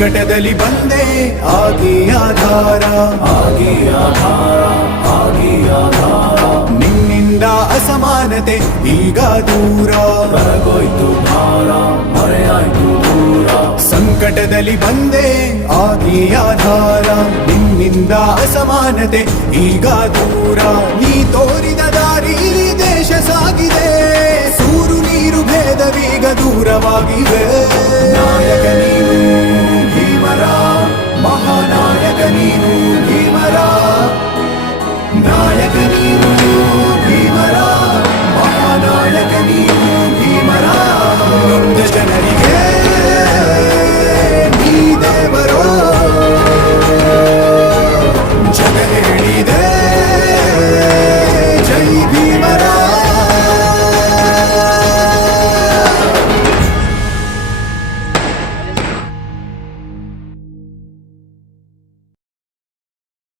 ಸಂಕಟದಲ್ಲಿ ಬಂದೆ ಆದಿ ಆಧಾರ ಆಗಿ ಆಧಾರ ಆಗಿ ಆಧಾರ ನಿನ್ನಿಂದ ಅಸಮಾನತೆ ಈಗ ದೂರ ಬರಗೋಯ್ತು ಭಾರ ಮರೆಯಾಯ್ತು ದೂರ ಸಂಕಟದಲ್ಲಿ ಬಂದೆ ಆದಿ ಆಧಾರ ನಿನ್ನಿಂದ ಅಸಮಾನತೆ ಈಗ ದೂರ ನೀ ತೋರಿದ ದಾರಿ ದೇಶ ಸಾಗಿದೆ ಸೂರು ನೀರು ಭೇದವೀಗ ದೂರವಾಗಿವೆ ನಾಯಕನಿ